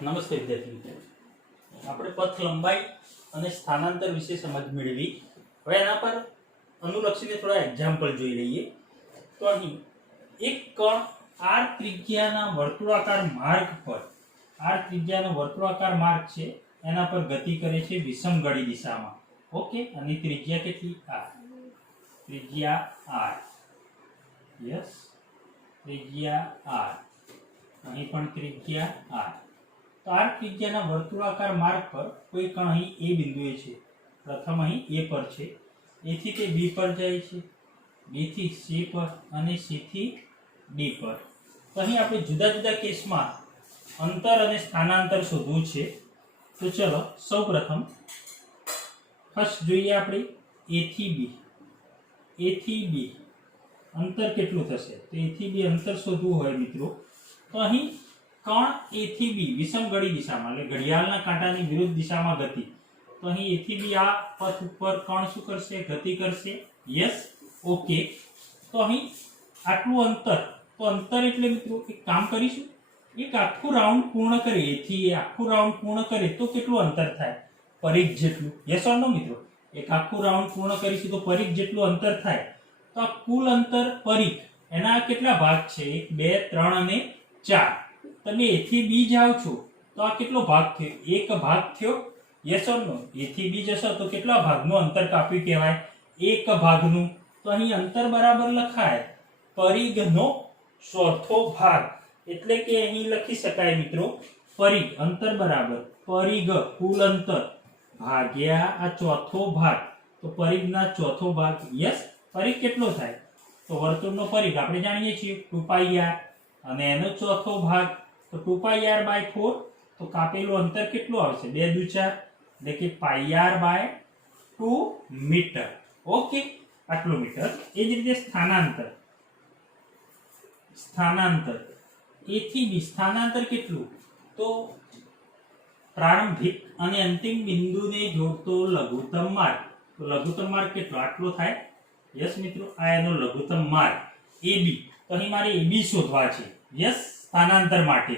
નમસ્તે વિદ્યાર્થી મિત્રો, આપણે પથ લંબાઈ અને સ્થાનાંતર વિશે સમજ મેળવી. હવે એના પર અનુલક્ષીને થોડા એક્ઝામ્પલ જોઈ લઈએ. તો અહીં એક કણ r ત્રિજ્યાના વર્તુળાકાર માર્ગ પર છે, એના પર ગતિ કરે છે વિષમગળી દિશામાં. ઓકે, અને ત્રિજ્યા કેટલી? r. ત્રિજ્યા r. યસ, ત્રિજ્યા r. અહીં પણ ત્રિજ્યા r. તો r ત્રિજ્યાના વર્તુળાકાર માર્ગ પર કોઈ કણ અહીં a બિંદુએ છે. પ્રથમ અહીં a પર છે, a થી તે b પર જાય છે, b થી c પર અને c થી d પર. તો અહીં આપણે જુદા જુદા કેસમાં અંતર અને સ્થાનાંતર શોધવું છે. તો ચલો સૌપ્રથમ ફર્સ્ટ જોઈએ આપણે a થી b. a થી b અંતર કેટલું થશે? તો a થી b અંતર શોધવું હોય મિત્રો, તો અહીં કણ a થી b વિષમગળી દિશામાં એટલે ઘડિયાળના કાંટાની વિરુદ્ધ દિશામાં ગતિ. તો અહીં a થી b આ પથ ઉપર કણ શું કરશે? ગતિ કરશે. Yes, okay. તો અહીં આટલું અંતર, તો અંતર એટલે મિત્રો એક કામ કરીશું, એક આખું રાઉન્ડ પૂર્ણ કરે, a થી આખું રાઉન્ડ પૂર્ણ કરે તો કેટલું અંતર થાય? પરિઘ જેટલું. યસ ઓર નો મિત્રો? એક આખું રાઉન્ડ પૂર્ણ કરીશું તો પરિઘ જેટલું અંતર થાય. તો આ કુલ અંતર પરિઘ એના કેટલા ભાગ છે? 1 2 3 અને 4. તમે a થી b જાઓ છો તો આ કેટલો ભાગ થયો? એક ભાગ થયો. Yes or no? a થી b જશો તો કેટલા ભાગનું અંતર કાપ્યું કહેવાય? એક ભાગનું. તો અહીં અંતર બરાબર લખાય પરિઘનો ચોથો ભાગ. એટલે કે અહીં લખી શકાય મિત્રો, પરિઘ અંતર બરાબર પરિઘ કુલ અંતર ભાગ્યા આ ચોથો ભાગ. તો પરિઘના ચોથો ભાગ. યસ, પરિઘ કેટલો થાય? તો વર્તુળનો પરિઘ આપણે જાણીએ છીએ 2πr, અને એનો ચોથો ભાગ તો 2πr/4. તો કાપેલું અંતર કેટલું આવશે? 2 દુ 4 એટલે કે πr/2 મીટર. ઓકે, આટલું મીટર. એ જ રીતે સ્થાનાંતર a થી b સ્થાનાંતર કેટલું? તો પ્રારંભિક અને અંતિમ બિંદુને જોડતો લઘુત્તમ માર્ગ. તો લઘુત્તમ માર્ગ કેટલો? આટલો થાય. યસ મિત્રો, આ એનો લઘુત્તમ માર્ગ AB. તો અહીં મારે AB શોધવા છે. યસ, સ્થાનાંતર માટે.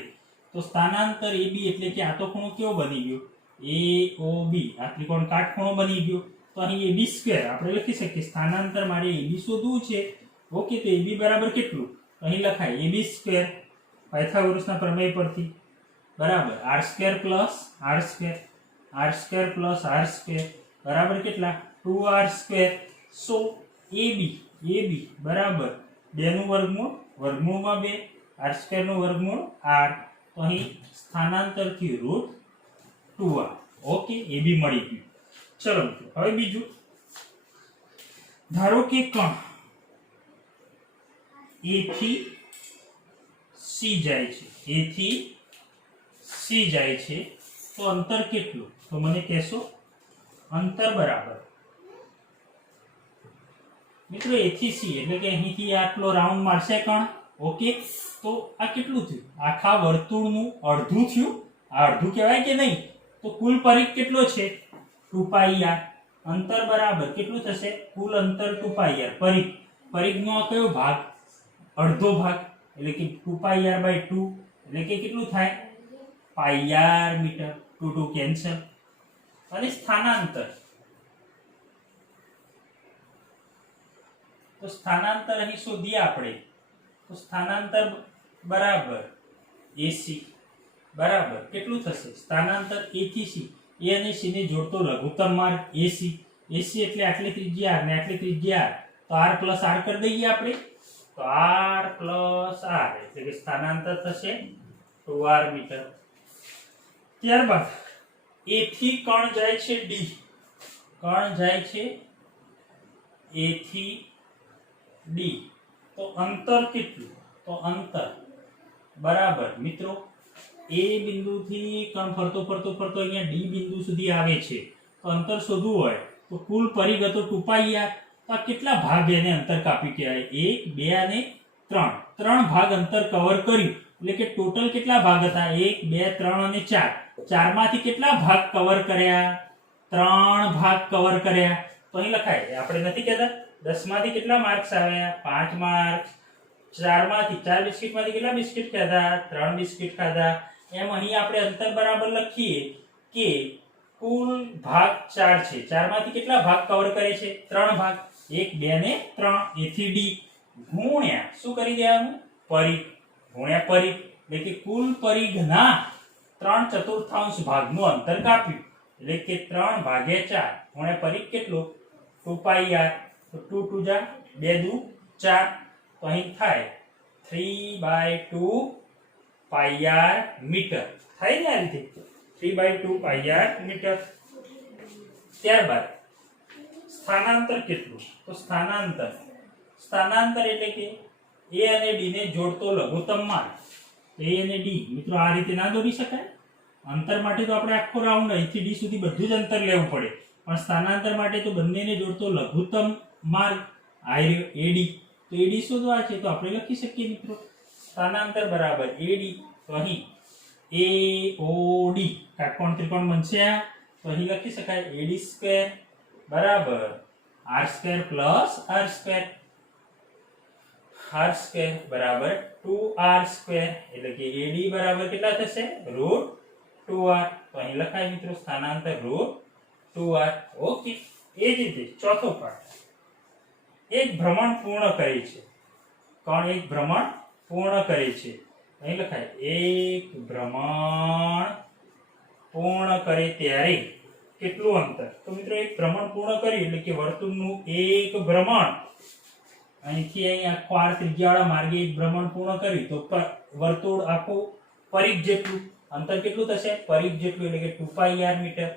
તો સ્થાનાંતર AB એટલે કે આ તો ખૂણો કેવો બની ગયો? AOB. આ ત્રિકોણ કાટખૂણો બની ગયો. તો અહીં AB² આપણે લખી શકીએ. સ્થાનાંતર મારે AB શોધવું છે. ઓકે, તો AB બરાબર કેટલું? અહીં લખાય AB² પાયથાગોરસના પ્રમેય પરથી બરાબર r² બરાબર કેટલા? 2r². સો AB બરાબર 2 નું વર્ગમૂળ વર્ગમૂળમાં 2, r² નું વર્ગમૂળ r. તો અહીં સ્થાનાંતર થયું √2r. ઓકે, AB મળી ગયું. ચલો મિત્રો, હવે બીજું ધારો કે કણ a થી c જાય છે. a થી c જાય છે તો અંતર કેટલું? તો મને કહેશો. અંતર બરાબર મિત્રો a થી c એટલે કે અહીંથી આટલો રાઉન્ડ મારશે કણ. ઓકે, તો આ કેટલું થયું? આખા વર્તુળનું અડધું થયું. આ અડધું કહેવાય કે નહીં? તો કુલ પરિઘ કેટલો છે? 2πr. અંતર બરાબર કેટલું થશે? કુલ અંતર 2πr. પરિઘનો આ કયો ભાગ? અડધો ભાગ એટલે કે 2πr/2 એટલે કે કેટલું થાય? πr metre. 2 2 કેન્સલ. અને સ્થાનાંતર, તો સ્થાનાંતર અહીં શોધીએ આપણે. તો સ્થાનાંતર બરાબર AC બરાબર કેટલું થશે? સ્થાનાંતર A થી C, A અને C ને જોડતો લઘુત્તમ માર્ગ AC. AC એટલે આટલી ત્રિજ્યા r ને આટલી ત્રિજ્યા r. તો r + r કરી દઈએ આપણે. તો r + r એટલે કે સ્થાનાંતર થશે 2r મીટર. ત્યારબાદ A થી કણ જાય છે D. કણ જાય છે A થી D. તો અંતર કેટલું? તો અંતર બરાબર મિત્રો A બિંદુથી કણ ફરતો અહીંયા D બિંદુ સુધી આવે છે. તો અંતર શોધવું હોય તો કુલ પરિઘ હતો 2πr. તો આ કેટલા ભાગ એને અંતર કાપ્યું કહેવાય? 1 2 અને 3. 3 ભાગ અંતર કવર કર્યું. એટલે કે ટોટલ કેટલા ભાગ હતા? 1 2 3 અને 4. 4 માંથી કેટલા ભાગ કવર કર્યા? 3 ભાગ કવર કર્યા. તો અહીં લખાય, આપણે નથી કહેતા 10 માંથી કેટલા માર્ક્સ આવ્યા? 5 માર્ક્સ. 4 માંથી 4 બિસ્કિટમાંથી કેટલા બિસ્કિટ ખાધા? 3 બિસ્કિટ ખાધા. એમ અહીં આપણે અંતર બરાબર લખીએ કે કુલ ભાગ 4 છે. 4 માંથી કેટલા ભાગ કવર કરે છે? 3 ભાગ. 1 2 ને 3 a થી d ગુણ્યા શું કરી દેવાનું? પરિઘ ગુણ્યા પરિઘ, એટલે કે કુલ પરિઘના 3/4 ભાગનું અંતર કાપ્યું, એટલે કે 3 ભાગ્યા 4 ગુણ્યા પરિઘ કેટલો? 2πr. તો 2 2 જા 2 દુ 4, તો અહીં થાય 3/2 πr મીટર. થાય ને આ રીતે 3/2 πr મીટર. ત્યારબાદ સ્થાનાંતર કેટલું? તો સ્થાનાંતર એટલે કે a અને d ને જોડતો લઘુત્તમ માર્ગ. a અને d મિત્રો આ રીતે ના દોરી શકાય. અંતર માટે તો આપણે આખો રાઉન્ડ અહીંથી d સુધી બધું જ અંતર લેવું પડે, પણ સ્થાનાંતર માટે તો બંનેને જોડતો લઘુત્તમ માર્ગ આર્યો AD. તો AD શોધવા છે તો આપણે લખી શકીએ મિત્રો સ્થાનાંતર બરાબર AD. તો અહીં AOD કાટકોણ ત્રિકોણ બનશે. તો અહીં લખી શકાય AD² બરાબર R² પ્લસ R². R² બરાબર 2R², એટલે કે AD બરાબર કેટલા થશે? √2R. તો અહીં લખાય મિત્રો સ્થાનાંતર √2R. ઓકે. એ જ રીતે ચોથો પાઠ, એક ભ્રમણ પૂર્ણ કરે છે. કોણ એક ભ્રમણ પૂર્ણ કરે છે? અહીં લખાય એક ભ્રમણ પૂર્ણ કરે ત્યારે કેટલું અંતર? તો મિત્રો એક ભ્રમણ પૂર્ણ કર્યું એટલે કે વર્તુળનું એક ભ્રમણ, અહીંથી અહીં આખો r ત્રિજ્યાવાળા માર્ગે એક ભ્રમણ પૂર્ણ કર્યું તો વર્તુળ આખું પરિઘ જેટલું અંતર કેટલું થશે? પરિઘ જેટલું, એટલે કે 2πr મીટર.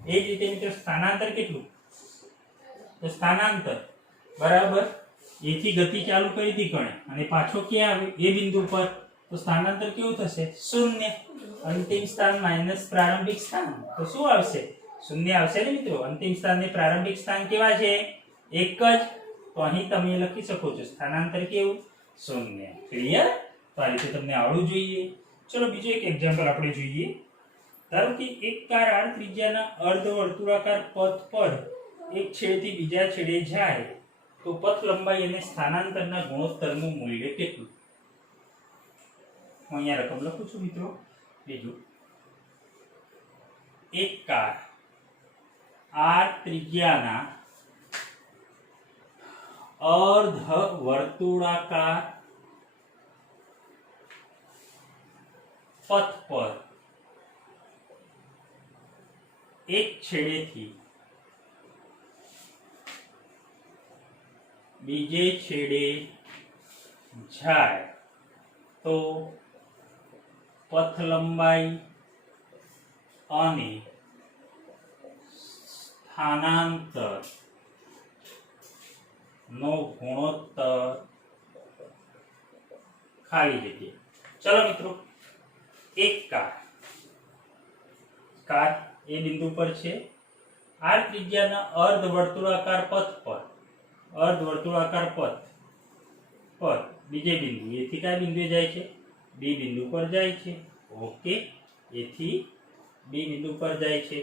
એ જ રીતે મિત્રો સ્થાનાંતર કેટલું? તો સ્થાનાંતર બરાબર a થી ગતિ ચાલુ કરી હતી કણે અને પાછો ક્યાં આવ્યો? એ બિંદુ પર. તો સ્થાનાંતર કેવું થશે? 0. અંતિમ સ્થાન માઈનસ પ્રારંભિક સ્થાન, તો શું આવશે? 0 આવશે ને મિત્રો. અંતિમ સ્થાન ને પ્રારંભિક સ્થાન કેવા છે? એક જ. તો અહીં તમે લખી શકો છો સ્થાનાંતર કેવું? 0. ક્લિયર? તો આ રીતે તમને આવડવું જોઈએ. ચલો બીજો એક એક્ઝામ્પલ આપણે જોઈએ. ધારો કે એક કાર r ત્રિજ્યાના અર્ધવર્તુળાકાર પથ પર એક છેડેથી બીજા છેડે જાય તો પથ લંબાઈ અને સ્થાનાંતરના ગુણોત્તરનું મૂલ્ય કેટલું? હું અહીંયા રકમ લખું છું મિત્રો. બીજું, એક કાર r ત્રિજ્યાના અર્ધવર્તુળાકાર પથ પર એક છેડેથી બીજે છેડે જાય તો પથ લંબાઈ અને સ્થાનાંતર નો ગુણોત્તર ખાલી જગ્યા. ચલો મિત્રો, એક કાર એ બિંદુ પર છે. r ત્રિજ્યાના અર્ધવર્તુળાકાર પથ પર બીજે બિંદુ a થી કયા બિંદુએ જાય છે? b બિંદુ પર જાય છે. ઓકે. a થી b બિંદુ પર જાય છે.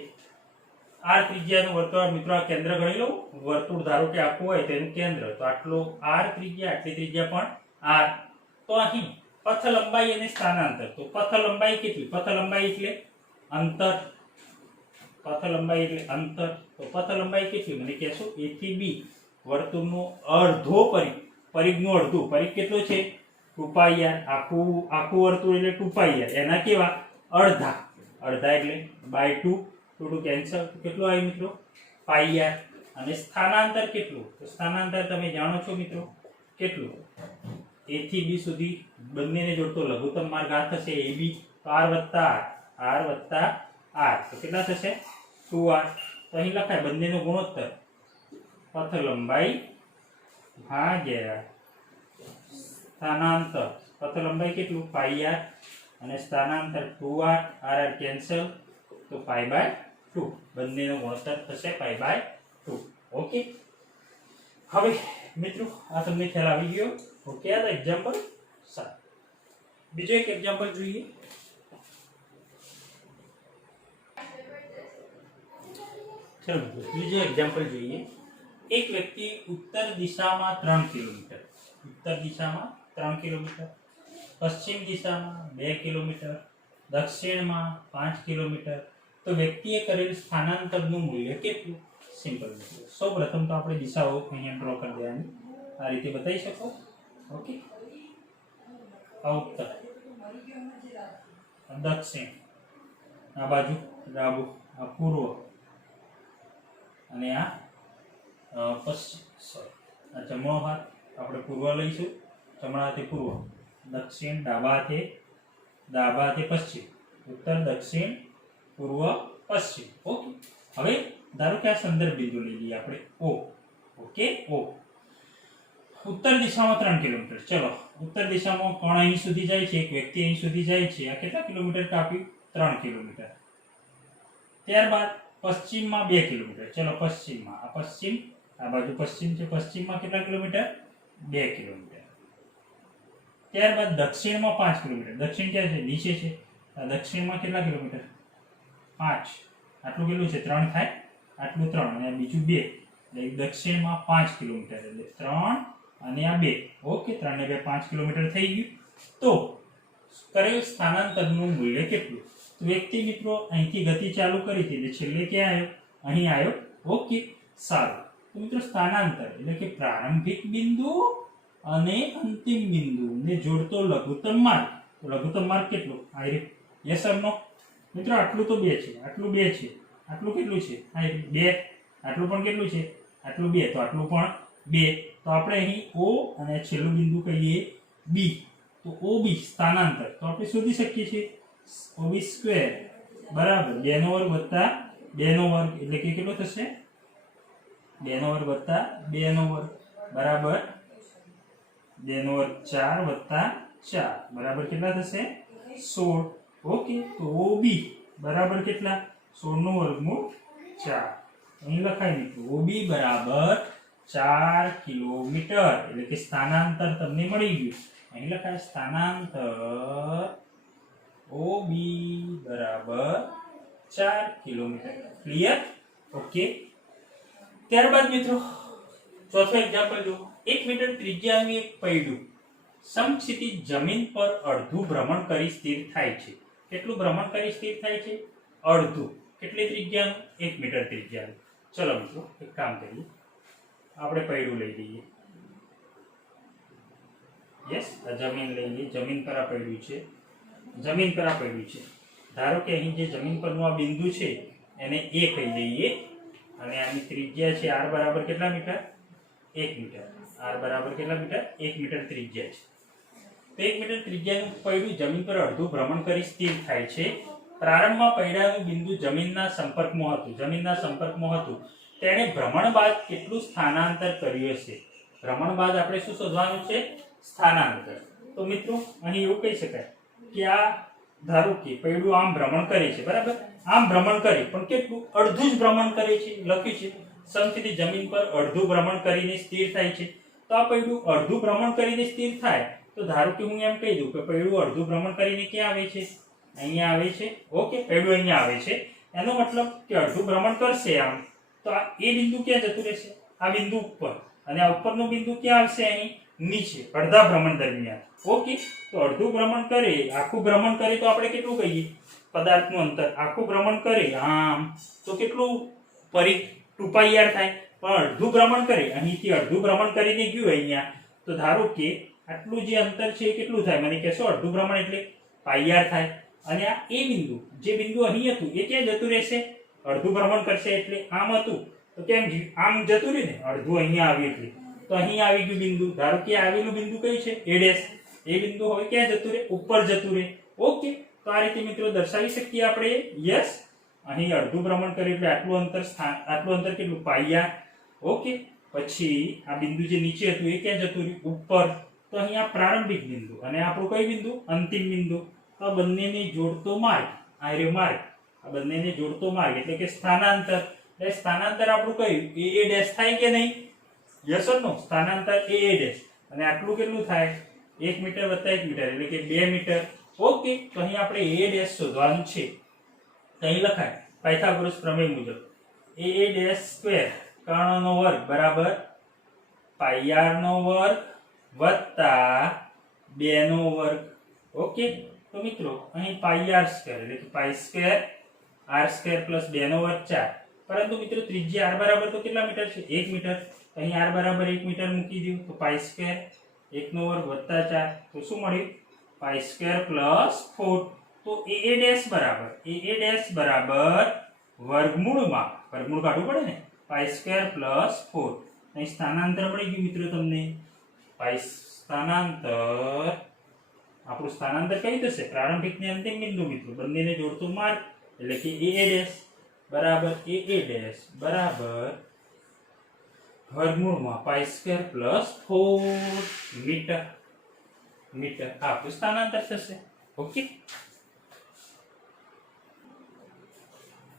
r ત્રિજ્યાનું વર્તુળ મિત્રો આ કેન્દ્ર ગણી લો. વર્તુળ ધારો કે આખું હોય તેનું કેન્દ્ર, તો આટલો r ત્રિજ્યા, આટલી ત્રિજ્યા પણ r. તો અહીં પથ લંબાઈ અને સ્થાનાંતર, તો પથ લંબાઈ કેટલી? પથ લંબાઈ એટલે અંતર. પથ લંબાઈ એટલે અંતર. તો પથ લંબાઈ કેટલી મને કહેશો? a થી b વર્તુળનું અડધો પરિઘ, પરિઘનું અડધું. પરિઘ કેટલો છે? 2πr. આખું વર્તુળ એટલે 2πr. એના કેવા? અડધા. અડધા એટલે by 2. 2 કેન્સલ. કેટલું આવ્યું મિત્રો? πr. અને સ્થાનાંતર કેટલું? તો સ્થાનાંતર તમે જાણો છો મિત્રો કેટલું? a થી b સુધી બંનેને જોડતો લઘુત્તમ માર્ગ આ થશે AB. તો r વત્તા r તો કેટલા થશે? 2r. તો અહીં લખાય બંનેનો ગુણોત્તર પથ લંબાઈ ભાગ્યા સ્થાનાંતર. પથ લંબાઈ કેટલું? πr અને સ્થાનાંતર 2r. r કેન્સલ, તો π/2. બંનેનો ગુણોત્તર થશે π/2. ઓકે. હવે મિત્રો આ તમને ખ્યાલ આવી ગયો. ઓકે. આ એક્ઝામ્પલ 7. બીજો એક એક્ઝામ્પલ જોઈએ. ચલો બીજો એક્ઝામ્પલ જોઈએ. એક વ્યક્તિ ઉત્તર દિશામાં 3 કિલોમીટર, પશ્ચિમ દિશામાં 2 કિલોમીટર, દક્ષિણમાં 5 કિલોમીટર. તો વ્યક્તિએ કરેલ સ્થાનાંતરનું મૂલ્ય કેટલું? સિમ્પલ. સૌપ્રથમ તો આપણે દિશાઓ અહીંયા ડ્રો કરી દેવાની. આ રીતે બતાવી શકો. ઓકે, આ ઉત્તર, આ દક્ષિણ, આ બાજુ ડાબુ, આ પૂર્વ અને આ પશ્ચિમ. સોરી, આ જમણો હાથ આપણે પૂર્વ લઈશું, જમણા હાથે પૂર્વ, દક્ષિણ, ડાબા હાથે પશ્ચિમ, ઉત્તર, દક્ષિણ, પૂર્વ, પશ્ચિમ. ઓકે, હવે ધારો કે આ સંદર્ભ બિંદુ લઈ લઈએ આપણે ઓ. ઓકે, ઓ ઉત્તર દિશામાં 3 કિલોમીટર. ચલો, ઉત્તર દિશામાં કોણ અહીં સુધી જાય છે? એક વ્યક્તિ અહીં સુધી જાય છે. આ કેટલા કિલોમીટર કાપ્યું? 3 કિલોમીટર. ત્યારબાદ પશ્ચિમમાં 2 કિલોમીટર. ચલો, પશ્ચિમમાં આ પશ્ચિમ, આ બાજુ પશ્ચિમ છે. પશ્ચિમમાં કેટલા કિલોમીટર? 2 કિલોમીટર. ત્યારબાદ દક્ષિણમાં 5 કિલોમીટર. દક્ષિણ ક્યાં છે? નીચે છે. આ દક્ષિણમાં કેટલા કિલોમીટર? 5. આટલું કેટલું છે? 3 થાય. આટલું 3 અને બીજું 2, એટલે દક્ષિણમાં 5 કિલોમીટર, એટલે 3 અને આ 2. ઓકે, 3 ને 2 5 કિલોમીટર થઈ ગયું. તો કરેલ સ્થાનાંતરનું મૂલ્ય કેટલું? તો વ્યક્તિ મિત્રો અહીંથી ગતિ ચાલુ કરી હતી, એટલે છેલ્લે ક્યાં આવ્યો? અહીં આવ્યો. ઓકે, સારું. તો મિત્રો સ્થાનાંતર એટલે કે પ્રારંભિક બિંદુ અને અંતિમ બિંદુને જોડતો લઘુત્તમ માર્ગ. તો લઘુત્તમ માર્ગ કેટલો? આ રીતે. Yes or no? મિત્રો આટલું તો 2 છે, આટલું 2 છે, આટલું કેટલું છે? આ 2. આટલું પણ કેટલું છે? આટલું 2. તો આટલું પણ 2. તો આપણે અહીં O અને છેલ્લું બિંદુ કહીએ B. તો OB સ્થાનાંતર તો આપણે શોધી શકીએ છીએ. OB સ્ક્વેર બરાબર 2 નો વર્ગ વત્તા 2 નો વર્ગ, એટલે કે કેટલો થશે? 2 નો વર્ગ વત્તા 2 નો વર્ગ બરાબર 2 નો વર્ગ 4 વત્તા 4 બરાબર કેટલા થશે? 16. ઓકે, તો OB બરાબર કેટલા? 16 નું વર્ગમૂળ 4. અહીં લખાય મિત્રો OB બરાબર 4 કિલોમીટર, એટલે કે સ્થાનાંતર તમને મળી ગયું. અહીં લખાય સ્થાનાંતર OB બરાબર 4 કિલોમીટર. ક્લિયર? ઓકે. ત્યારબાદ મિત્રો ચોથો એક્ઝામ્પલ જો. 1 મીટર ત્રિજ્યાનું એક પૈડું સમક્ષિતિજ જમીન પર અડધું ભ્રમણ કરી સ્થિર થાય છે. કેટલું ભ્રમણ કરી સ્થિર થાય છે? અડધું. કેટલી ત્રિજ્યાનું? 1 મીટર ત્રિજ્યાનું. ચલો મિત્રો એક કામ કરીએ, આપણે પૈડું લઈ લઈએ. યસ, આ જમીન લઈ લઈએ. જમીન પર આ પૈડું છે. જમીન પર આ પૈડું છે. ધારો કે અહીં જે જમીન પરનું આ બિંદુ છે એને A કહી દઈએ, અને આની ત્રિજ્યા છે r બરાબર કેટલા મીટર? 1 મીટર. r બરાબર કેટલા મીટર? 1 મીટર ત્રિજ્યા છે. તો 1 મીટર ત્રિજ્યાનું પૈડું જમીન પર અડધું ભ્રમણ કરી સ્થિર થાય છે. પ્રારંભમાં પૈડાનું બિંદુ જમીનના સંપર્કમાં હતું. તેણે ભ્રમણ બાદ કેટલું સ્થાનાંતર કર્યું હશે? ભ્રમણ બાદ આપણે શું શોધવાનું છે? સ્થાનાંતર. તો મિત્રો અહીં એવું કહી શકાય કે આ ધારો કે પૈડું આમ ભ્રમણ કરે છે, બરાબર? આમ ભ્રમણ કરે, પણ કેટલું? અડધું જ ભ્રમણ કરે છે. લખ્યું છે સમક્ષિતિજ જમીન પર અડધું ભ્રમણ કરીને સ્થિર થાય છે. તો આ પૈડું અડધું ભ્રમણ કરીને સ્થિર થાય, તો ધારો કે હું એમ કહી દઉં કે પૈડું અડધું ભ્રમણ કરીને ક્યાં આવે છે? અહીંયા આવે છે. ઓકે, પૈડું અહીંયા આવે છે. એનો મતલબ કે અડધું ભ્રમણ કરશે આમ, તો આ એ બિંદુ ક્યાં જતું રહેશે? આ બિંદુ ઉપર, અને આ ઉપરનું બિંદુ ક્યાં આવશે? અહીં નીચે, અડધા ભ્રમણ દરમિયાન. ઓકે, તો અડધું ભ્રમણ કરે, આખું ભ્રમણ કરે તો આપણે કેટલું કહીએ? પદાર્થનું અંતર આખું ભ્રમણ કરે આમ તો કેટલું પરિઘ? 2πr થાય. પણ અડધું ભ્રમણ કરે, અહીંથી અડધું ભ્રમણ કરીને ગયું અહીંયા, તો ધારો કે આટલું જે અંતર છે એ કેટલું થાય? મને કહેશો અડધું ભ્રમણ એટલે πr થાય. અને આ એ બિંદુ, જે બિંદુ અહીં હતું એ ક્યાં જતું રહેશે? અડધું ભ્રમણ કરશે એટલે આમ હતું તો કેમ આમ જતું રહે ને? અડધું અહીંયા આવ્યું એટલે, તો અહીં આવી ગયું બિંદુ. ધારો કે આવેલું બિંદુ કયું છે? A'. એ બિંદુ હવે ક્યાં જતું રહે? ઉપર જતું રહે. ઓકે, તો આ રીતે મિત્રો દર્શાવી શકીએ આપણે. યસ, અહીં અડધું ભ્રમણ કર્યું એટલે આટલું અંતર કેટલું? πr. ઓકે, પછી આ બિંદુ જે નીચે હતું એ ક્યાં જતું રહ્યું? ઉપર. તો અહીં આ પ્રારંભિક બિંદુ અને આપણું કયું બિંદુ? અંતિમ બિંદુ. આ બંનેને જોડતો માર્ગ, આ બંનેને જોડતો માર્ગ એટલે કે સ્થાનાંતર. એટલે સ્થાનાંતર આપણું કયું? A' થાય કે નહીં? યસ ઓર નો? સ્થાનાંતર A'. અને આટલું કેટલું થાય? 1 મીટર વત્તા 1 મીટર એટલે કે 2 મીટર. ઓકે, તો અહીં આપણે A' શોધવાનું છે. તો અહીં લખાય પાયથાગોરસ પ્રમેય મુજબ A' સ્ક્વેર કર્ણનો વર્ગ બરાબર πr નો વર્ગ વત્તા 2 નો વર્ગ. ઓકે, તો તો મિત્રો અહીં પાઈ આર સ્ક્વેર એટલે કે pi square r square plus 2 નો વર્ગ 4, પરંતુ મિત્રો ત્રિજ્યા આર બરાબર તો કેટલા મીટર છે? 1 મીટર. અહીં આર બરાબર 1 મીટર મૂકી દઉં તો પાઈ સ્ક્વેર 1 નો વર્ગ વત્તા 4, તો શું મળ્યું? Pi square plus 4. તો એ ડેશ બરાબર વર્ગમૂળમાં, વર્ગમૂળ કાઢવું પડે ને, પાઈ સ્ક્વેર પ્લસ 4. અહીં સ્થાનાંતર મળી ગયું મિત્રો તમને. પાઈ સ્થાનાંતર, આપણું સ્થાનાંતર કઈ થશે? પ્રારંભિક ને અંતિમ બિંદુ મિત્રો બંનેને જોડતો માર્ગ એટલે કે એ ડેશ બરાબર વર્ગમૂળમાં પાઈ સ્ક્વેર પ્લસ 4 મીટર. આ આપણું સ્થાનાંતર થશે. ઓકે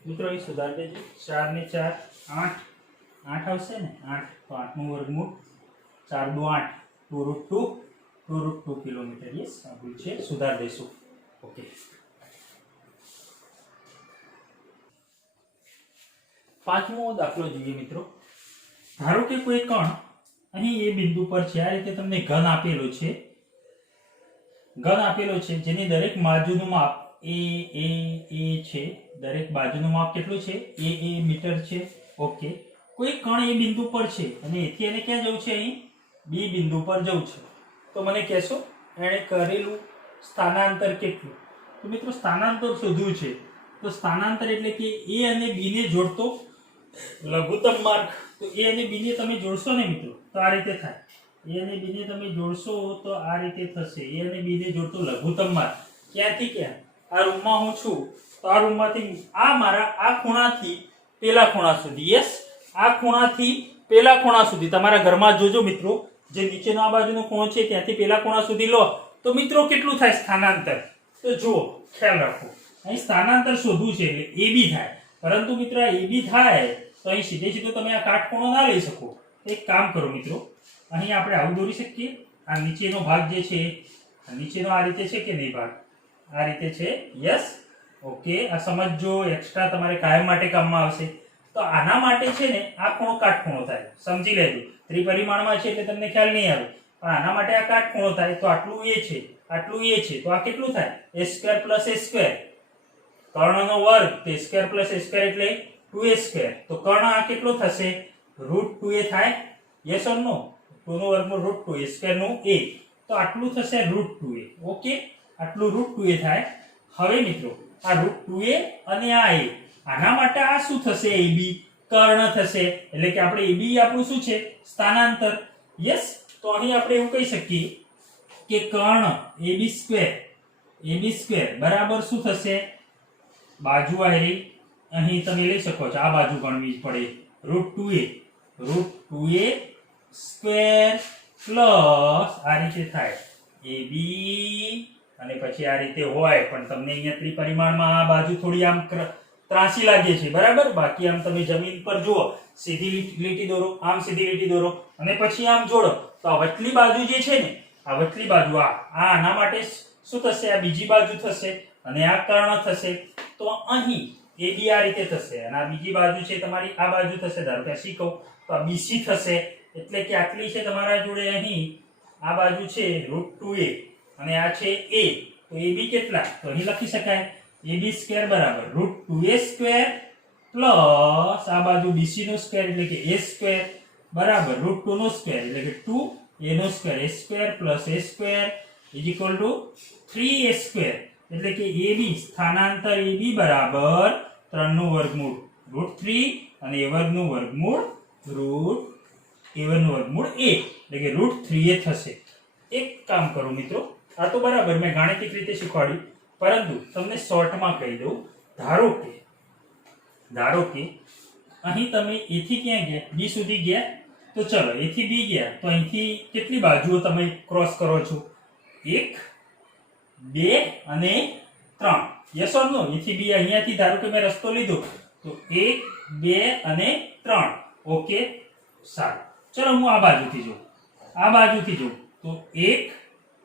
મિત્રો, અહીં સુધારી દેજો. 4 ને 4 8 આવશે ને? 8 તો 8 નું વર્ગમૂળ 4 દુ 8 2√2 કિલોમીટર. યસ, આ ભૂલ છે, સુધાર દેશું. ઓકે, પાંચમો દાખલો જોઈએ મિત્રો. ધારો કે કોઈ કણ અહીં એ બિંદુ પર છે. આ રીતે તમને ઘન આપેલો છે જેની દરેક બાજુનું માપ એ છે. દરેક બાજુનું માપ કેટલું છે? એ મીટર છે. ઓકે, કોઈ કણ એ બિંદુ પર છે અને એથી એને ક્યાં જવું છે? અહીં બી બિંદુ પર જવું છે. તો મને કહેશો એણે કરેલું સ્થાનાંતર કેટલું? તો મિત્રો સ્થાનાંતર શોધવું છે. તો સ્થાનાંતર એટલે કે એ અને બી ને જોડતો લઘુત્તમ માર્ગ. તો એ અને બી ને તમે જોડશો ને મિત્રો તો આ રીતે થાય. એ અને બી ને તમે જોડશો તો આ રીતે થશે. એ અને બી ને જોડતો લઘુત્તમ માર્ગ ક્યાંથી ક્યાં? આ રૂમમાં હું છું તો આ રૂમમાંથી આ મારા આ ખૂણાથી પેલા ખૂણા સુધી. યસ, આ ખૂણાથી પેલા ખૂણા સુધી. તમારા ઘરમાં જોજો મિત્રો, જે નીચેનો આ બાજુનો ખૂણો છે ત્યાંથી પેલા ખૂણા સુધી લો તો મિત્રો કેટલું થાય સ્થાનાંતર? તો જુઓ, ખ્યાલ રાખો, અહીં સ્થાનાંતર શોધવું છે એટલે AB થાય. પરંતુ મિત્રો આ AB થાય તો અહીં સીધો તમે આ કાટખૂણો ના લઈ શકો. એક કામ કરો મિત્રો, અહીં આપણે આવું દોરી શકીએ. આ નીચેનો ભાગ જે છે, નીચેનો આ રીતે છે કે નહીં ભાગ? આ રીતે છે. યસ, ઓકે, આ સમજજો, એક્સ્ટ્રા તમારે કાયમ માટે કામમાં આવશે. તો આના માટે છે ને આ ખૂણો કાટખૂણો થાય, સમજી લેજો. ત્રિપરિમાણમાં છે એટલે તમને ખ્યાલ નહીં આવે, પણ આના માટે આ કાટખૂણો થાય. તો આટલું એ છે, આટલું એ છે, તો આ કેટલું થાય? a² + a². કર્ણનો વર્ગ તો a² + a² એટલે 2a². તો કર્ણ આ કેટલો થશે? √2a થાય. યસ ઓર નો? 2 નો વર્ગમૂળ √2, a² નું a. તો આટલું થશે √2a. ઓકે, આટલું √2a થાય. હવે મિત્રો આ √2a અને આ a, આના માટે આ શું થશે? AB કર્ણ થશે. એટલે કે આપણે AB આપણું શું છે? સ્થાનાંતર. યસ, તો અહીં આપણે એવું કહી શકીએ કે કર્ણ AB² બરાબર શું થશે? બાજુ આયરી અહીં તમે લઈ શકો છો, આ બાજુ ગણવી પડે. √2a પ્લસ આ રીતે થાય AB અને પછી આ રીતે હોય. પણ તમને અહીંયા ત્રિપરિમાણમાં આ બાજુ થોડી આમ ત્રાસી લાગે છે, બરાબર? બાકી આમ તમે જમીન પર જુઓ, સીધી લીટી દોરો, આમ સીધી લીટી દોરો અને પછી આમ જોડો તો આ વચલી બાજુ જે છે ને, આ વચલી બાજુ આના માટે શું થશે? આ બીજી બાજુ થશે અને આ કર્ણ થશે. તો અહીં AB આ રીતે થશે અને આ બીજી બાજુ છે તમારી આ બાજુ થશે. ધારો કે C કહું તો આ BC થશે. એટલે કે આટલી છે તમારા જોડે અહીં આ બાજુ છે √2a અને આ છે a. તો AB કેટલા? તો અહીં લખી શકાય AB² બરાબર √2a² પ્લસ આ બાજુ BC નો સ્ક્વેર એટલે કે a² બરાબર √2 નો સ્ક્વેર એટલે કે 2a નો સ્ક્વેર, a² + a² = 3a². એટલે કે AB સ્થાનાંતર AB બરાબર 3 નું વર્ગમૂળ √3 અને a વર્ગનું વર્ગમૂળ √a એટલે કે √3a થશે. એક કામ કરો મિત્રો, આ તો બરાબર મેં ગાણિતિક રીતે શીખવાડ્યું, પરંતુ તમને શોર્ટમાં કહી દઉં. ધારો કે અહીં તમે A થી ક્યાં ગયા? B સુધી ગયા. તો ચલો A થી B ગયા તો અહીંથી કેટલી બાજુઓ તમે ક્રોસ કરો છો? 1 2 અને 3. Yes or no? A થી B અહીંયાથી ધારો કે મેં રસ્તો લીધો તો 1 2 અને 3. ઓકે, સારું. ચલો હું આ બાજુથી જોઉં, તો 1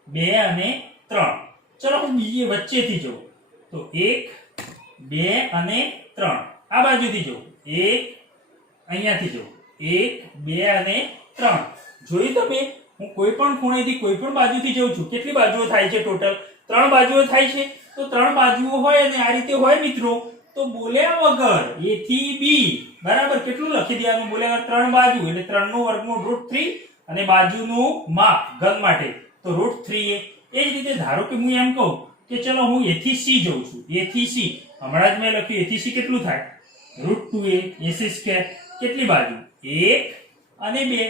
2 અને 3. ચલો હું બીજી વચ્ચેથી જોઉં તો 1 2 અને 3. આ બાજુથી જોઉં 1 અહીંયાથી જોઉં 1 2 અને 3. જોયું તમે? હું કોઈ પણ ખૂણેથી કોઈ પણ બાજુથી જોઉં છું. કેટલી બાજુઓ થાય છે ટોટલ? ત્રણ બાજુઓ થાય છે, તો ત્રણ બાજુઓ હોય અને આ રીતે હોય મિત્રો, તો બોલ્યા વગર a થી b બરાબર કેટલું લખી દેવાનું? બોલ્યા વગર ત્રણ બાજુ એટલે 3 નું વર્ગમૂળ √3 અને બાજુનું માપ ઘન માટે તો √3a. એ જ રીતે ધારો કે હું એમ કહું કે ચલો હું a થી c જઉં છું, a થી c હમણાં જ મેં લખ્યું a થી c કેટલું થાય? √2a ac². કેટલી બાજુ? 1 અને 2.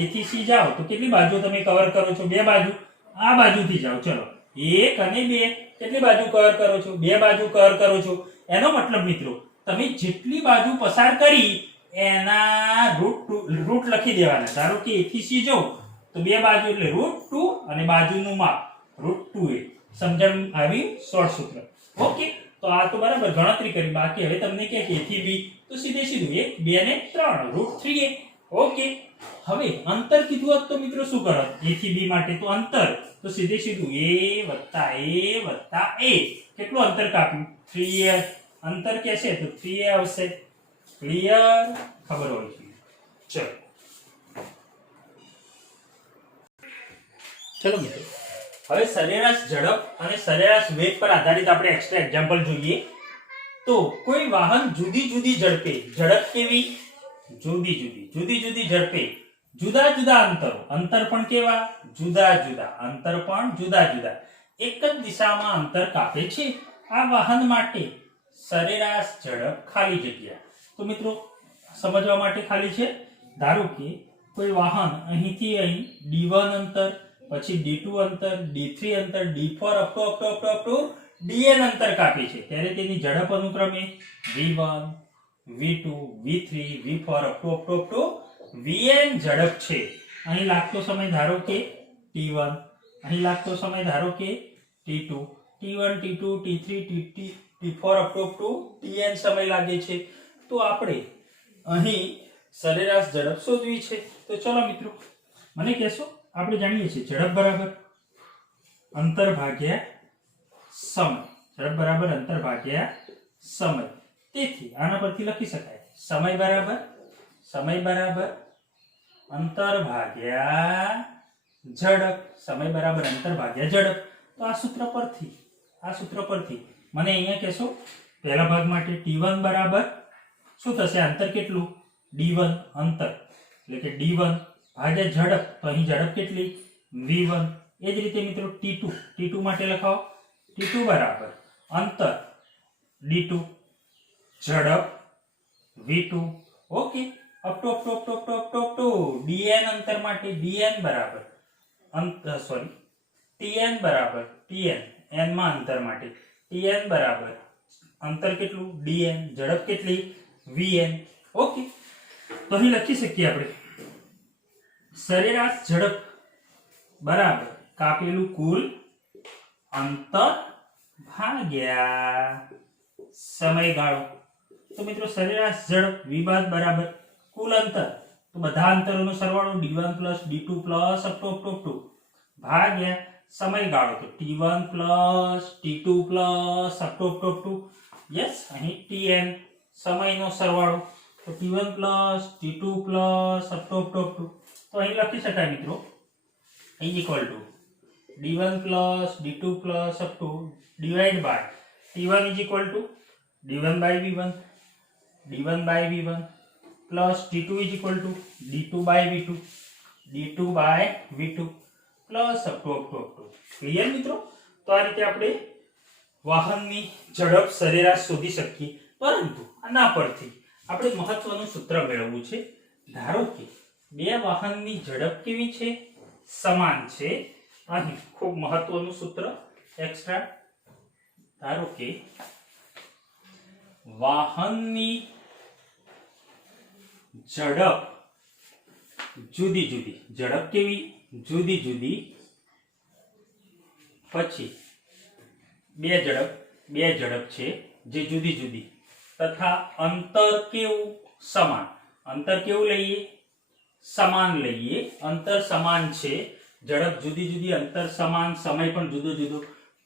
a થી c જાઓ તો કેટલી બાજુ તમે કવર કરો છો? 2 બાજુ. આ બાજુથી જાઓ, ચલો 1 અને 2 કેટલી બાજુ કવર કરો છો? 2 બાજુ કવર કરો છો. એનો મતલબ મિત્રો તમે જેટલી બાજુ પસાર કરી એના રૂટ લખી દેવાના. ધારો કે a થી c જાઓ તો 2 બાજુ એટલે √2 અને બાજુનું માપ √2a. સમજણ આવી? શોર્ટ સૂત્ર. ઓકે, તો આ તો બરાબર ગણતરી કરી. બાકી હવે તમને કે a થી b તો સીધે સીધું 1 2 અને 3 √3a. ઓકે, હવે અંતર કીધું હોત તો મિત્રો શું કરો? a થી b માટે તો અંતર તો સીધે સીધું a કેટલું અંતર કાપ્યું? 3a. અંતર કે છે તો 3a આવશે. ક્લિયર? ખબર હોવી જોઈએ. ચલો મિત્રો, હવે સરેરાશ ઝડપ અને સરેરાશ વેગ પર આધારિત આપણે એક્સ્ટ્રા એક્ઝામ્પલ જોઈએ. તો કોઈ વાહન જુદી જુદી ઝડપે, ઝડપ કેવી? જુદી જુદી ઝડપે જુદા જુદા અંતર પણ કેવા? જુદા જુદા એક જ દિશામાં અંતર કાપે છે. આ વાહન માટે સરેરાશ ઝડપ ખાલી જગ્યા. તો મિત્રો સમજવા માટે ખાલી છે. ધારો કે કોઈ વાહન અહીંથી અહીં d1 અંતર, પછી d2 અંતર, d3 અંતર, d4 અપ ટુ dn અંતર કાપે છે, ત્યારે તેની ઝડપ અનુક્રમે v1 v2 v3 v4 up to vn ઝડપ છે. અહીં લાગતો સમય ધારો કે t1, અહીં લાગતો સમય ધારો કે t2, t1 t2 t3 t4 up to tn સમય લાગે છે. તો આપણે અહીં સરેરાશ ઝડપ શોધવી છે. તો ચલો મિત્રો મને કહેશો, આપણે જાણીએ છીએ ઝડપ બરાબર અંતર ભાગ્યા સમય. ઝડપ બરાબર અંતર ભાગ્યા સમય. તેથી આના પરથી લખી શકાય સમય બરાબર અંતર ભાગ્યા ઝડપ. સમય બરાબર અંતર ભાગ્યા ઝડપ. તો આ સૂત્ર પરથી મને અહીંયા કહેશો પહેલા ભાગ માટે t1 બરાબર શું થશે? અંતર કેટલું? d1 અંતર એટલે કે d1 ભાગ્યા ઝડપ. તો અહીં ઝડપ કેટલી? v1. એ જ રીતે મિત્રો t2 માટે લખાવો t2 બરાબર અંતર d2 ઝડપ v2. Okay, up to dn અંતર માટે dn બરાબર tn બરાબર n માં અંતર માટે tn બરાબર અંતર કેટલું? dn ઝડપ કેટલી? vn. ઓકે, તો અહીં લખી શકીએ આપણે સરેરાશ ઝડપ બરાબર કાપેલું કુલ અંતર ભાગ્યા સમયગાળો. તો મિત્રો સરેરાશ ઝડપ v બાદ બરાબર કુલ અંતર, તો બધા અંતરોનો સરવાળો d1 d2 અપ ટુ ભાગ્યા સમયગાળો, તો t1 t2 up to yes અહીં tn સમયનો સરવાળો, તો t1 t2 અપ ટુ. તો અહીં લખી શકાય મિત્રો is equal to d1 d2 up to divide by t1 is equal to d1 by v1 plus t2 is equal to d2 by v2 plus up to. Clear મિત્રો? તો આ રીતે આપણે વાહનની ઝડપ સરેરાશ શોધી શકીએ. પરંતુ આના પરથી આપણે મહત્વનું સૂત્ર મેળવવું છે. ધારો કે બે વાહનની ઝડપ કેવી છે? સમાન છે. અહીં ખૂબ મહત્વનું સૂત્ર એક્સ્ટ્રા. ધારો કે વાહનની ઝડપ જુદી ઝડપ કેવી? જુદી પછી બે ઝડપ છે જે જુદી તથા અંતર કેવું? સમાન. અંતર કેવું લઈએ? સમાન લઈએ. અંતર સમાન છે, ઝડપ જુદી અંતર સમાન, સમય પણ જુદો.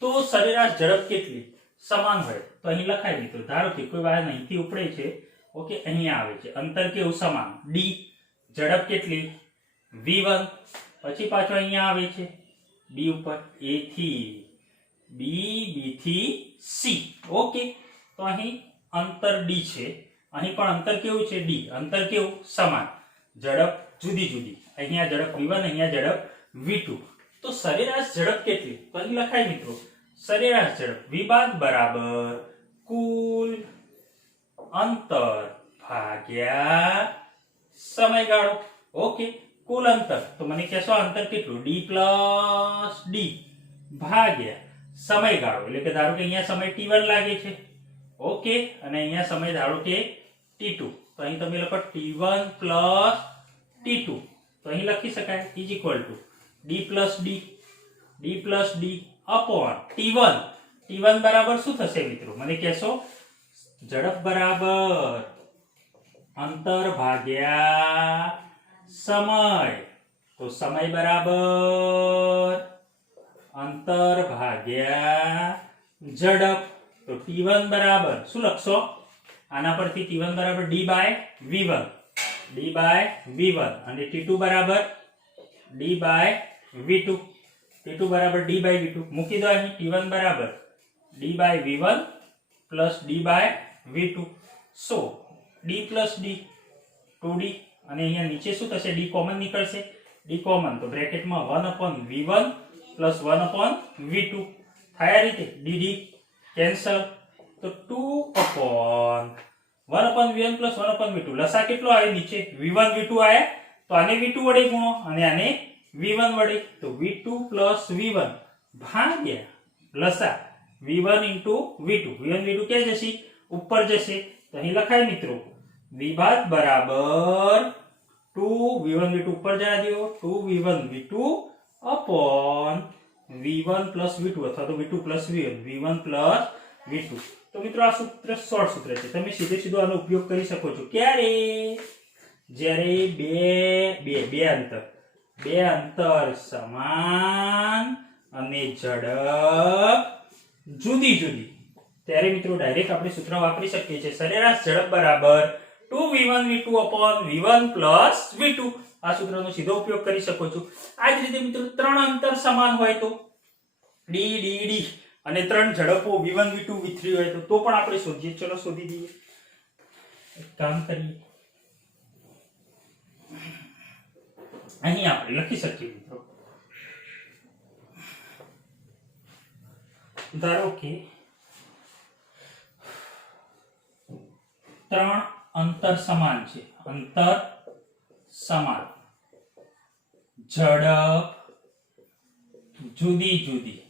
તો સરેરાશ ઝડપ કેટલી? સમાન હોય તો અહીં લખાઈ દીધું. ધારો કે કોઈ વાહન અહીંથી ઉપડે છે, ઓકે, અહીંયા આવે છે, અંતર કેવું? સમાન, d. ઝડપ કેટલી? v1. પછી પાછો અહીંયા આવે છે b ઉપર, a થી b બી થી સી. ઓકે, તો અહીં અંતર ડી છે, અહીં પણ અંતર કેવું છે ડી. અંતર કેવું સમાન, ઝડપ જુદી જુદી. અહીંયા ઝડપ v1, અહીંયા ઝડપ v2. તો સરેરાશ ઝડપ કેટલી? તો અહીં લખાય મિત્રો, સરેરાશ ઝડપ v બાદ બરાબર કુલ અંતર ભાગ્યા સમયગાળો. ઓકે, કુલ અંતર તો મને કહેશો અંતર કેટલું? d પ્લસ d ભાગ્યા સમયગાળો. એટલે કે ધારો કે અહીંયા સમય t1 લાગે છે. ઓકે, અને અહીંયા સમય ધારો કે t2. તો અહીં તમે લખો t1 પ્લસ t2. તો અહીં લખી શકાય is equal to d plus d upon t1. t1 બરાબર શું થશે મિત્રો? મને કહેશો ઝડપ બરાબર અંતર ભાગ્યા સમય. તો સમય બરાબર અંતર ભાગ્યા ઝડપ. તો t1 બરાબર શું લખશો? આના પરથી t1 બરાબર d બાય v1 અને t2 બરાબર d બાય v2. t2 બરાબર d બાય v2 મૂકી દો. અહીં t1 બરાબર d by v1 plus d by v2. So d plus d 2d. અને અહીંયા નીચે શું થશે? d કોમન નીકળશે. d કોમન તો બ્રેકેટમાં 1/v1 પ્લસ 1/v2 થાય. આ રીતે dd કેન્સલ. તો 2/1/v1 પ્લસ 1/v2. લસા કેટલો આવ્યો નીચે? v1 v2 આયા. તો આને v2 વડે ગુણો અને આને v1 વડે. તો v2 પ્લસ v1 ભાગ્યા લસા v1 into v2. v1 v2 ક્યાં જશે? ઉપર જશે. તો અહીં લખાય મિત્રો v બાદ બરાબર 2 v1 v2 ઉપર જવા દો 2 v1 v2 upon v1 plus v2 અથવા તો v2 plus v1 v1 plus v2. તો મિત્રો આ સૂત્ર શોર્ટ સૂત્ર છે. તમે સીધે સીધો આનો ઉપયોગ કરી શકો છો. ક્યારે? જ્યારે બે અંતર સમાન અને ઝડપ જુદી જુદી, ત્યારે મિત્રો ડાયરેક્ટ આપણે સૂત્ર વાપરી શકીએ છીએ. સરેરાશ ઝડપ બરાબર 2v1 v2 upon v1 plus v2. આ સૂત્રનો સીધો ઉપયોગ કરી શકો છો. આ જ રીતે મિત્રો ત્રણ અંતર સમાન હોય તો d d d અને ત્રણ ઝડપો v1 v2 v3 હોય તો પણ આપણે શોધીએ. ચલો શોધી દઈએ. એક કામ કરીએ, અહીં આપણે લખી શકીએ મિત્રો. ધારો કે ત્રણ અંતર સમાન છે. અંતર સમાન, ઝડપ જુદી જુદી.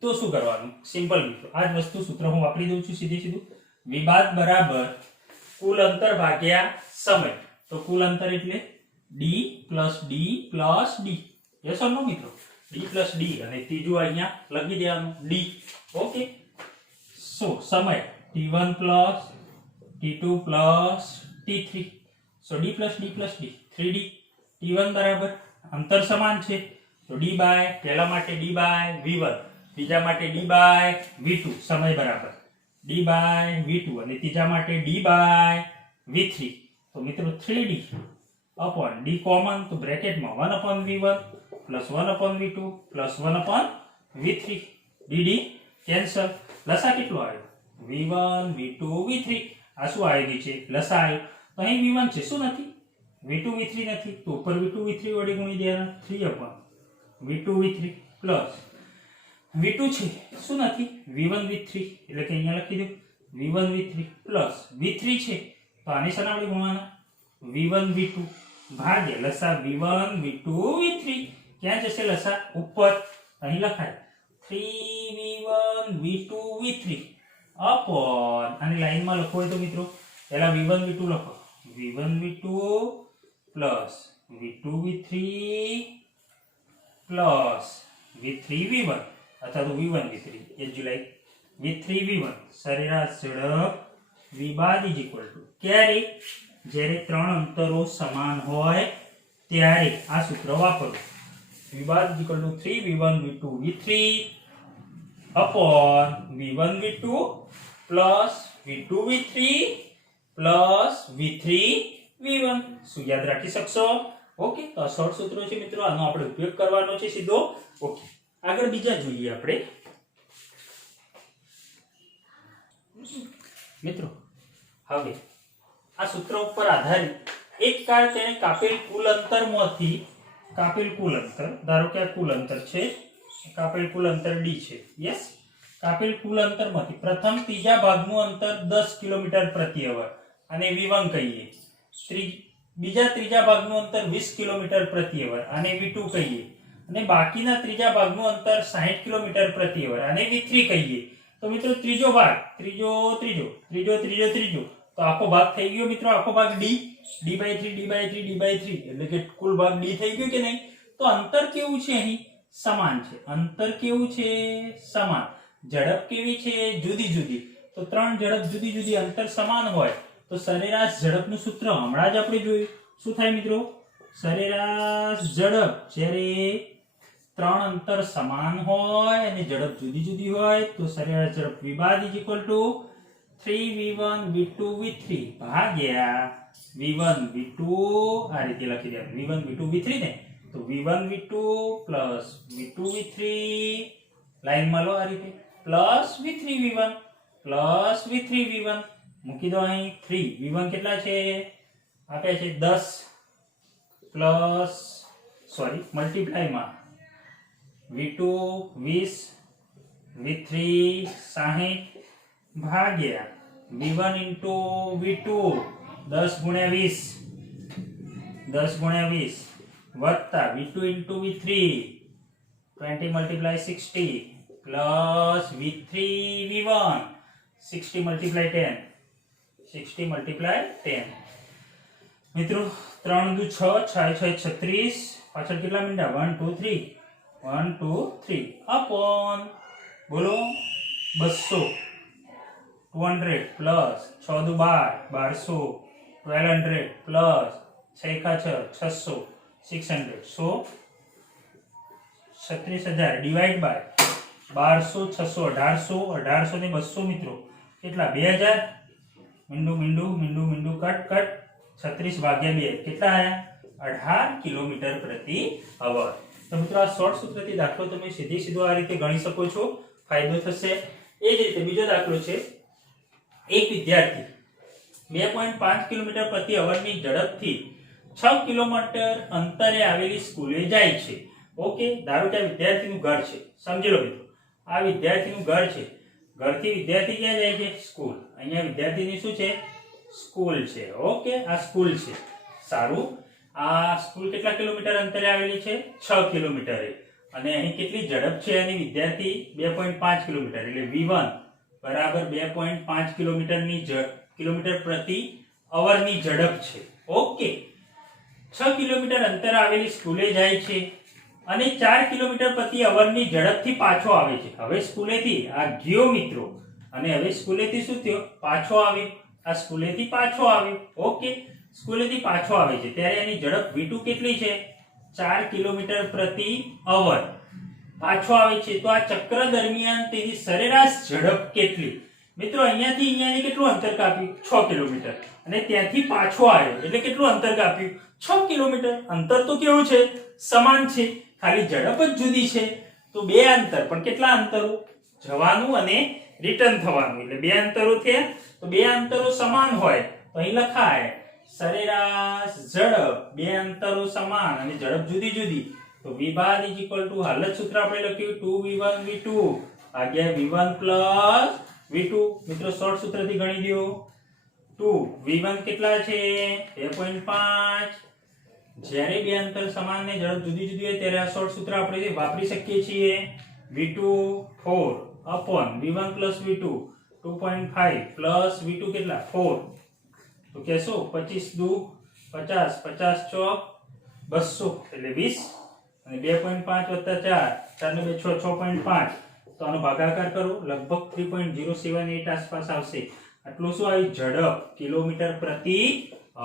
તો શું કરવાનું? સિમ્પલ મિત્રો, આ જ વસ્તુ સૂત્ર હું વાપરી દઉં છું સીધું. વિબાદ બરાબર કુલ અંતર ભાગ્યા સમય. તો કુલ અંતર એટલે d plus d plus d. Yes or no મિત્રો? d plus d અને ત્રીજું અહીંયા લખી દેવાનું d. ઓકે, સો સમય t1 plus t2 plus t3. સો d plus d plus d 3d. t1 બરાબર અંતર સમાન છે તો d બાય પહેલા માટે d બાય v1, બીજા માટે d બાય v2. સમય બરાબર d બાય v2 અને ત્રીજા માટે d બાય v3. તો મિત્રો 3d upon d કોમન તો બ્રેકેટમાં 1/v1 plus 1/v2 plus 1/v3. dd cancel. લસા કેટલો આવ્યો? v1 v2 v3. આ શું આવ્યું નીચે? લસા આવ્યો. તો અહીં v1 છે, શું નથી? v2 v3 નથી, તો ઉપર v2 v3 વડે ગુણી દેવાના 3/v2 v3 પ્લસ v2 છે, શું નથી? v1 v3 એટલે કે અહીંયા લખી દો v1 v3 પ્લસ v3 છે તો આની શેના વડે ગુણવાના? v1 v2 ભાગ્યા લસા v1 v2 v3. ક્યાં જશે લસા? ઉપર. અહીં લખાય 3v1 v2 v3 અપોન આની લાઈનમાં લખો હોય તો મિત્રો પહેલા v1 v2 લખો. v1 v2 plus v2 v3 plus v3 v1 અથવા તો v1 v3 એ જ લાઈક v3 v1. સરેરાશ ઝડપ v બાદ ઇઝ ઇક્વલ ટુ ક્યારે? જ્યારે ત્રણ અંતરો સમાન હોય ત્યારે આ સૂત્ર વાપરો. v બાદ is equal to 3v1 v2 v3 upon v1 v2 plus v2 v3 plus v3 v1. શું યાદ રાખી શકશો? ઓકે, તો આ શોર્ટ સૂત્રો છે મિત્રો, આનો આપણે ઉપયોગ કરવાનો છે સીધો. ઓકે, આગળ બીજા જોઈએ આપણે મિત્રો. હવે આ સૂત્ર ઉપર આધારિત એક કાર તેને કાપેલ કુલ અંતરમાંથી કાપેલ કુલ અંતર, ધારો કે આ કુલ અંતર છે, કાપેલ કુલ અંતર d છે. યસ, કાપેલ કુલ અંતરમાંથી પ્રથમ ત્રીજા ભાગનું અંતર 10 કિલોમીટર પ્રતિ અવર અને v1 કહીએ. બીજા ત્રીજા ભાગનું અંતર 20 કિલોમીટર પ્રતિ અવર અને v2 કહીએ. અને બાકીના ત્રીજા ભાગનું અંતર 60 કિલોમીટર પ્રતિ અવર અને v3 કહીએ. તો મિત્રો ત્રીજો ભાગ, ત્રીજો તો આખો ભાગ થઈ ગયો મિત્રો, આખો ભાગ d/3 એટલે કે કુલ ભાગ d થઈ ગયો કે નહીં. તો અંતર કેવું છે અહીં? સમાન છે. અંતર કેવું છે? સમાન. ઝડપ કેવી છે? જુદી જુદી. તો ત્રણ ઝડપ જુદી જુદી, અંતર સમાન હોય તો સરેરાશ ઝડપનું સૂત્ર હમણાં જ આપણે જોયું. શું થાય મિત્રો? સરેરાશ ઝડપ જ્યારે ત્રણ અંતર સમાન હોય અને ઝડપ જુદી જુદી હોય તો સરેરાશ ઝડપ v બાદ = 3v1 v2 v3 ભાગ્યા v1 v2, આ રીતે લખી દેવાનું v1 v2 v3 ને. તો v1 v2 plus v2 v3 લાઈનમાં લો આ રીતે, plus v3 v1 plus v3 v1 મૂકી દો અહીં. 3 v1 કેટલા છે? આપ્યા છે 10 પ્લસ મલ્ટીપ્લાયમાં v2 20 v3 60 ભાગ્યા v1 into v2 10 ગુણ્યા 20 વત્તા v2 into v3 20 multiply 60 plus v3 v1 60 multiply 10 મિત્રો 3 દુ 6 6 36 પાછળ કેટલા મીંડા? 1 2 3 અપોન બોલો 200 200 પ્લસ 6 દુ 12 1200 પ્લસ 6 કા 6 600 સો 36000 ડિવાઈડ બાય 1200 600 1800 ને 200 મિત્રો કેટલા? 2000. મીંડું કટ 36 ભાગ્યા 2 કેટલા આયા? 18 કિલોમીટર પ્રતિ અવર. તો મિત્રો આ શોર્ટ સૂત્રથી દાખલો તમે સીધો આ રીતે ગણી શકો છો, ફાયદો થશે. એ જ રીતે બીજો દાખલો છે. એક વિદ્યાર્થી 2.5 કિલોમીટર પ્રતિ અવરની ઝડપથી 6 કિલોમીટર અંતરે આવેલી સ્કૂલે જાય છે. ઓકે, ધારો કે આ વિદ્યાર્થીનું ઘર છે. સમજી લો મિત્રો, આ વિદ્યાર્થીનું ઘર છે. ઘરથી વિદ્યાર્થી ક્યાં જાય છે? સ્કૂલ. અહીંયા વિદ્યાર્થીની શું છે? સ્કૂલ છે. ઓકે, આ સ્કૂલ છે. સારું, આ સ્કૂલ કેટલા કિલોમીટર અંતરે આવેલી છે? 6 કિલોમીટરે. અને અહીં કેટલી ઝડપ છે અને વિદ્યાર્થી 2.5 કિલોમીટર એટલે v1 બરાબર 2.5 કિલોમીટર પ્રતિ અવરની ઝડપ છે. ઓકે, 6 કિલોમીટર અંતરે આવેલી સ્કૂલે જાય છે અને 4 કિલોમીટર પ્રતિ અવરની ઝડપથી પાછો આવે છે. હવે સ્કૂલેથી આ ગયો મિત્રો અને હવે સ્કૂલેથી શું થયો? પાછો આવે. આ સ્કૂલેથી પાછો આવે. ઓકે, સ્કૂલેથી પાછો આવે છે ત્યારે એની ઝડપ v2 કેટલી છે? 4 કિલોમીટર પ્રતિ અવર. પાછો આવે છે તો આ ચક્ર દરમિયાન તેની સરેરાશ ઝડપ કેટલી? મિત્રો અહીંયાથી અહીંયાને કેટલું અંતર કાપ્યું? 6 કિલોમીટર. અને ત્યાંથી પાછો આવ્યો એટલે કેટલું અંતર કાપ્યું? 6 કિલોમીટર. અંતર તો કેવું છે? સમાન છે, ખાલી ઝડપ જ જુદી છે. તો બે અંતર, પણ કેટલા અંતરો? જવાનું અને રિટર્ન થવાનું, એટલે બે અંતરો થયા. તો બે અંતરો સમાન હોય તો અહીં લખાય સરેરાશ ઝડપ. બે અંતરો સમાન અને ઝડપ જુદી જુદી તો v બાદ = હાલત સૂત્ર આપણે લખ્યું 2v1 v2 ભાગ્યા v1 પ્લસ v2. મિત્રો શોર્ટ સૂત્રથી ગણી દો. 2v1 કેટલા છે? 2.5. જ્યારે બે અંતર સમાન ને ઝડપ જુદી જુદી હોય ત્યારે આ શોર્ટ સૂત્ર આપણે વાપરી શકીએ છીએ. v2 4 upon v1 plus v2 2.5 plus v2 કેટલા? 4. તો કેસો 25 દુ 50 50 ચોક 200 એટલે 20 અને 2.5 વત્તા 4 4 ને 2 6.5. તો આનો ભાગાકાર કરો, લગભગ 3.078 આસપાસ આવશે. આટલું શું આવી? ઝડપ કિલોમીટર પ્રતિ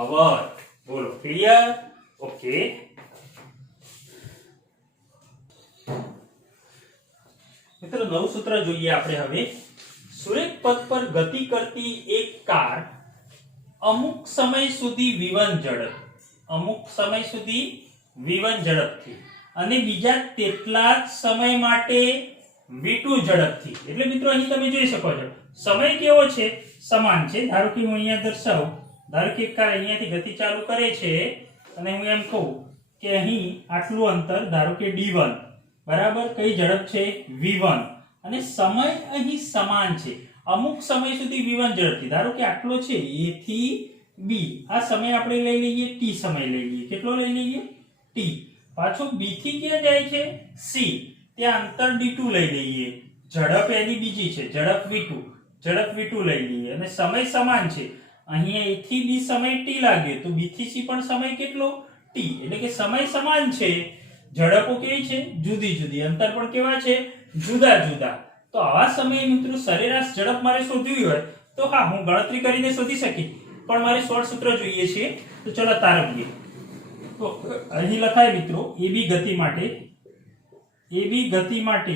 અવર. બોલો, ક્લિયર? ઓકે, મિત્રો નવું સૂત્ર જોઈએ આપણે હવે. સુરેખ પથ પર ગતિ કરતી એક કાર અમુક સમય સુધી v1 ઝડપથી અને બીજા તેટલા જ સમય માટે v2 ઝડપથી. એટલે મિત્રો અહીં તમે જોઈ શકો છો સમય કેવો છે, સમાન છે. ધારો કે હું અહીંયા દર્શાવું, ધારો કે કાર અહીંયાથી ગતિ ચાલુ કરે છે અને હું એમ કહું કે અહીં આટલું અંતર ધારો કે d1 બરાબર કઈ ઝડપ છે v1 અને સમય અહીં સમાન છે. અમુક સમય સુધી v1 ઝડપથી, ધારો કે આટલો છે a થી b, આ સમય આપણે લઈ લઈએ t સમય લઈ લઈએ. કેટલો લઈ લઈએ t. પાછો b થી ક્યાં જાય છે c, ત્યાં અંતર d2 લઈ લઈએ. ઝડપ એની બીજી છે, ઝડપ v2 લઈ લઈએ અને સમય સમાન છે. અહીંયા a થી b સમય t લાગ્યો તો b થી c પણ સમય કેટલો t. એટલે કે સમય સમાન છે, ઝડપો કેવી છે જુદી જુદી, અંતર પણ કેવા છે જુદા જુદા. તો આવા સમયે મિત્રો સરેરાશ ઝડપ મારે શોધવી હોય તો હા હું ગણતરી કરીને શોધી શકી, પણ મારે શોર્ટ સૂત્ર જોઈએ છે. તો ચલો તારવીએ. તો અહીં લખાય મિત્રો AB ગતિ માટે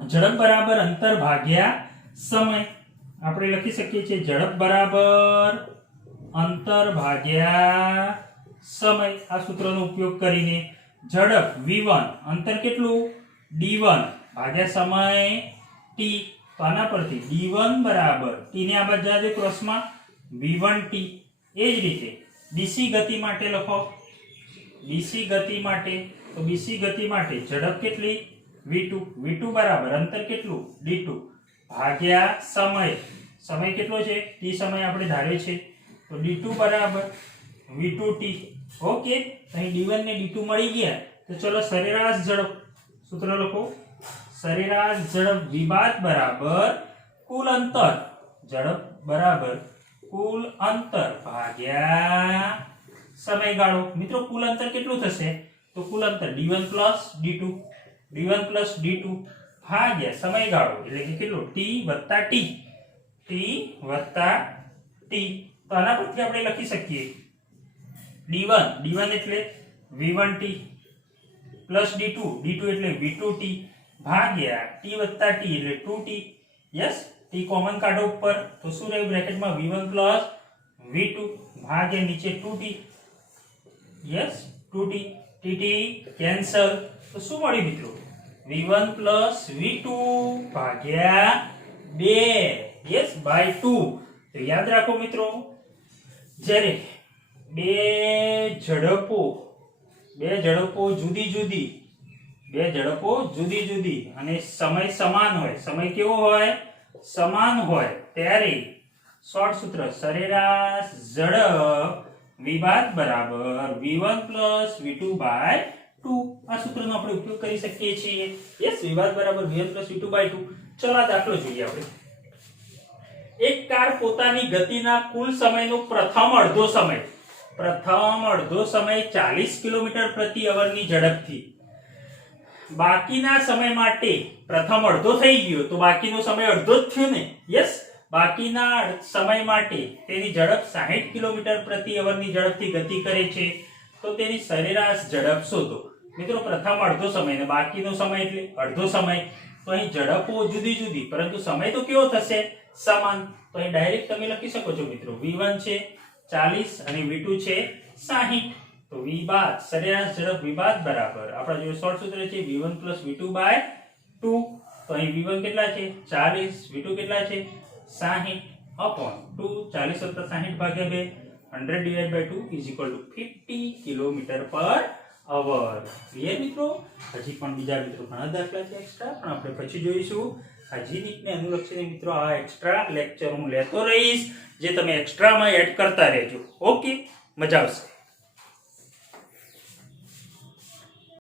ઝડપ બરાબર અંતર ભાગ્યા સમય. આપણે લખી શકીએ છીએ ઝડપ બરાબર અંતર ભાગ્યા સમય. આ સૂત્રનો ઉપયોગ કરીને ઝડપ v1 અંતર કેટલું d1 ભાગ્યા સમય t. તો આના પરથી d1 બરાબર t ને આ બાજુ જાજો ક્રોસમાં v1t. એ જ રીતે BC ગતિ માટે લખો, BC ગતિ માટે તો BC ગતિ માટે ઝડપ કેટલી v2 બરાબર અંતર કેટલું d2 ભાગ્યા સમય કેટલો છે t સમય આપણે ધાર્યો છે તો d2 બરાબર v2t. ઓકે, અહીં d1 ને d2 મળી ગયા. તો ચલો સરેરાશ ઝડપ સૂત્ર લખો. સરેરાશ ઝડપ v બાદ બરાબર કુલ અંતર, ઝડપ બરાબર કુલ અંતર ભાગ્યા સમયગાળો. મિત્રો કુલ અંતર કેટલું થશે તો કુલ અંતર d1 plus d2 ભાગ્યા સમયગાળો એટલે કે કેટલો t વત્તા t. તો આના પરથી આપણે લખી શકીએ d1 એટલે v1t plus d2 એટલે v2t ભાગ્યા t વત્તા t એટલે 2t. યસ, t કોમન કાઢો ઉપર તો શું રહે બ્રેકેટમાં v1 plus v2 ભાગ્યા નીચે 2t. Yes 2t, tt cancel. તો શું મળ્યું મિત્રો v1 plus v2 ભાગ્યા 2. Yes by 2. તો યાદ રાખો મિત્રો જ્યારે બે ઝડપો જુદી જુદી અને સમય સમાન હોય, સમય કેવો હોય સમાન હોય ત્યારે શોર્ટ સૂત્ર સરેરાશ ઝડપ v બાદ બરાબર v1 plus v2 by 2. આ સૂત્રનો આપણે ઉપયોગ કરી શકીએ છીએ. યસ, v બાદ બરાબર v1 plus v2 by 2. ચલો આ દાખલો જોઈએ આપણે. એક કાર પોતાની ગતિના કુલ સમયનો પ્રથમ અડધો સમય 40 કિલોમીટર પ્રતિ અવરની ઝડપથી, બાકીના સમય માટે પ્રથમ અડધો થઈ ગયો તો બાકીનો સમય અડધો જ થયો ને. યસ, બાકીના સમય માટે તેની ઝડપ 60 કિલોમીટર પ્રતિ અવરની ઝડપથી ગતિ કરે છે તો તેની સરેરાશ ઝડપ શોધો. મિત્રો પ્રથમ અડધો સમય ને બાકીનો સમય એટલે અડધો સમય. તો અહીં ઝડપો જુદી જુદી પરંતુ સમય તો કેવો થશે સમાન. તો અહીં ડાયરેક્ટ તમે લખી શકો છો મિત્રો v1 છે 40 અને v2 છે 60. તો v બાદ સરેરાશ ઝડપ v બાદ બરાબર આપણા જે શોર્ટ સૂત્ર છે v1 plus v2 by 2. તો અહીં v1 કેટલા છે 40, v2 કેટલા છે 60 upon 2. 40 વત્તા 60 ભાગ્યા 2, 100 divided by 2 is equal to 50 kilometre પર અવર. ક્લિયર મિત્રો? હજી પણ બીજા મિત્રો ઘણા દાખલા છે એક્સ્ટ્રા, પણ આપણે પછી જોઈશું. હજી નીટને અનુલક્ષીને મિત્રો આ એક્સ્ટ્રા લેક્ચર હું લેતો રહીશ જે તમે એક્સ્ટ્રામાં એડ કરતા રહેજો. ઓકે, મજા આવશે.